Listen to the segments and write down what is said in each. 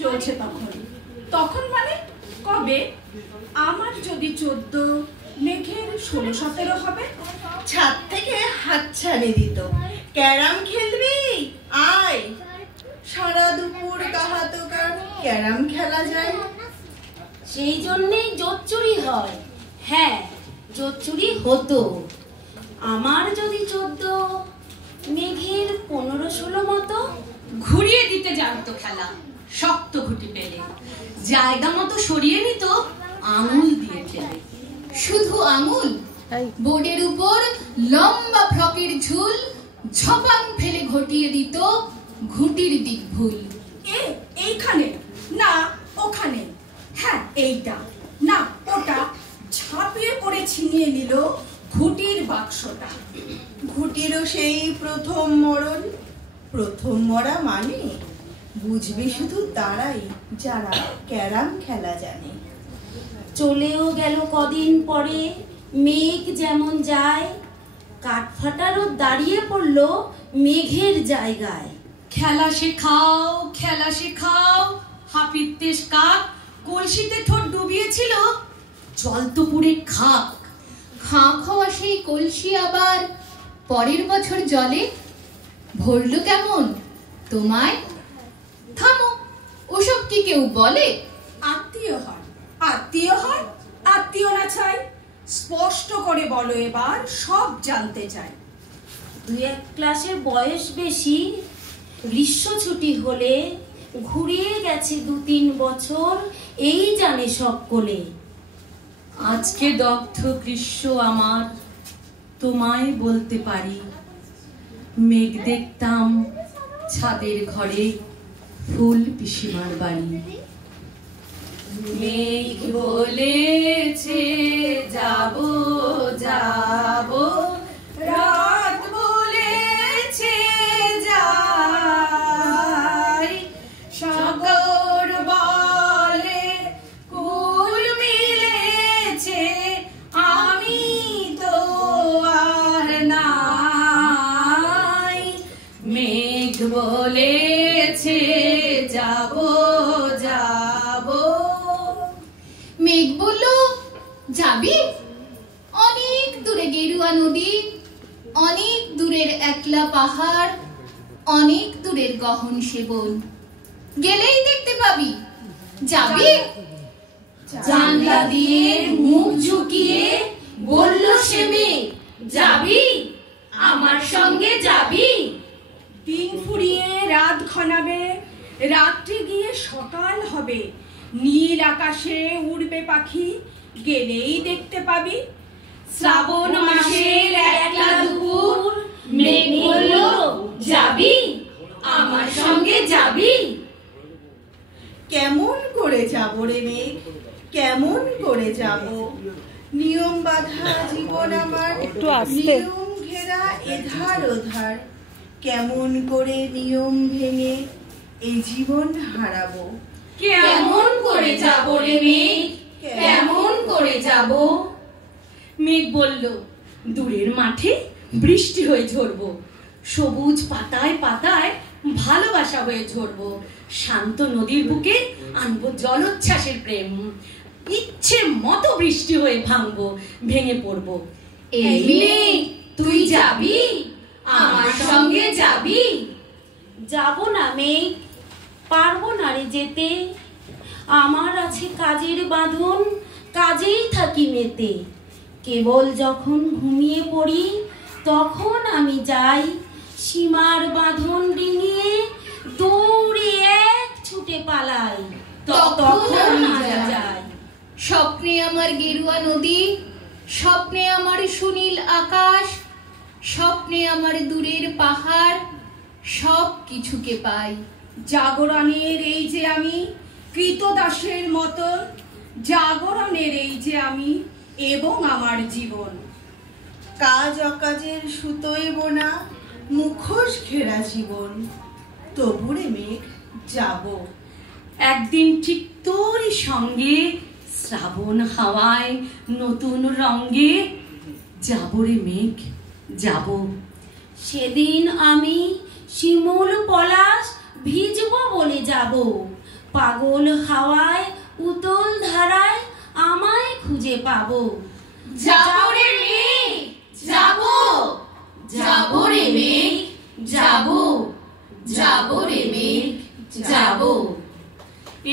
চলছে তখন তখন মানে কবে? আমার যদি 14 মেঘের 16-17 হবে। ছাদ থেকে হাতছানি দিত, ক্যারাম খেলবি আয়, সারা দুপুর কাহাতকার ক্যারাম খেলা যায়। সেই জন্যেই জোর চুরি হয়। হ্যাঁ, জোর চুরি হতো। আমার যদি 14 মেঘের 15-16 মতো। ঘুরিয়ে দিতে জানতো খেলা, শক্ত ঘুটি পেলে জায়গা মতো সরিয়ে নিত আঙুল দিয়ে ঠেলে। শুধু আঙুল, বোর্ডের উপর লম্বা ফ্রকের ঝুল ঝপাং ফেলে ঘটিয়ে দিত ঘুটির দিক ভুল। এইখানে না ওখানে, হ্যাঁ এইটা না ওটা, ঝাঁপিয়ে করে ছিনিয়ে নিল ঘুটির বাক্সটা। ঘুটিরও সেই প্রথম মরণ। প্রথম মরা মানে বুঝবে শুধু তারাই যারা ক্যারাম খেলা জানে। চলেও গেল কদিন পরে মেঘ যেমন যায়, কাঠফাটারও দাঁড়িয়ে পড়ল মেঘের জায়গায়। খেলা শেখাও খেলা শেখাও, হাপিত্তেশ কাক কলসিতে ঠোঁট ডুবিয়েছিল জলতপুরে খাক। খাঁ খাওয়া সেই কলসি আবার পরের বছর জলে ভরল কেমন তোমায়? থামো, ওসব কি কেউ বলে? আত্মীয় হয়, আত্মীয় হয়, আত্মীয় না চাই, স্পষ্ট করে বলো এবার, সব জানতে চাই। 2-1 ক্লাসের বয়স বেশি, গ্রীষ্ম ছুটি হলে ঘুরিয়ে গেছে 2-3 বছর, এই জানে সকলে। আজকে দগ্ধ গ্রীষ্ম আমার, তোমায় বলতে পারি, মেঘ দেখতাম ছাদের ঘরে, ফুল পিসিমার বাড়ি। মেঘ বলেছে যাবো যাবো, রাত বলেছে যাই, সাগর বলে কুল মিলেছে, আমি তো আর নাই। মেঘ বলেছে যাবো যাবো। মেঘ বলল যাবি? অনেক দূরে গেরুয়া নদী, অনেক দূরের একলা পাহাড়, অনেক দূরের গহন সেবন, গেলেই দেখতে পাবি। যাবি? জানলা দিয়ে মুখ ঝুঁকিয়ে বলল সে মেঘ, যাবি? আমার সঙ্গে যাবি? দিন ফুরিয়ে রাত ঘনাবে, রাত্রে গিয়ে সকাল হবে, নীল আকাশে উড়বে পাখি, গেলেই দেখতে পাবি। শ্রাবণ মাসের একলা দুপুর, মেঘ বলল যাবি? আমার সঙ্গে যাবি? কেমন করে যাব রে মেঘ, কেমন করে যাব? নিয়ম বাঁধা জীবন আমার, নিয়ম ঘেরা এধার ওধার, কেমন করে নিয়ম ভেঙে এই জীবন হারাবো? কেমন করে যাব রে মেঘ, কেমন করে যাব? মেঘ বলল দূরের মাঠে বৃষ্টি হয়ে ঝরবো, সবুজ পাতায় পাতায় ভালোবাসা হয়ে ঝরবো, শান্ত নদীর বুকে আনবো জলোচ্ছ্বাসের প্রেম, ইচ্ছে মতো বৃষ্টি হয়ে ভাঙবো, ভেঙে পড়বো। এই মেঘ, তুই যাবি? আমার সঙ্গে যাবি? যাব না মেঘ, পারবো না রে যেতে, আমার আছে কাজের বাঁধন, কাজেই থাকি মেতে। কেবল যখন ঘুমিয়ে পড়ি তখন আমি যাই, সীমার বাঁধন ডিঙিয়ে দৌড়ে এক ছুটে পালাই, তখন মারা যায়। স্বপ্নে আমার গেরুয়া নদী, স্বপ্নে আমার সুনীল আকাশ, স্বপ্নে আমার দূরের পাহাড়, সব কিছুকে পাই। জাগরণের এই যে আমি কৃতদাসের মতন, জাগরণের এই যে আমি এবং আমার জীবন। কাজ অকাজের সুতোয় বোনা, মুখোশ ঘেরা জীবন, তবুরে মেঘ যাব। একদিন ঠিক তোরই সঙ্গে শ্রাবণ হাওয়ায় নতুন রঙে, যাবো রে মেঘ যাব। সেদিন আমি শিমুল পলাশ ভিজবো বলে যাব, পাগল হাওয়ায় উতল ধারায় আমায় খুঁজে পাবো। যাবো রে মেঘ, যাবো, যাবো রে মেঘ, যাবো, যাবো রে মেঘ, যাবো।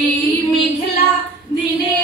এই মেঘলা দিনে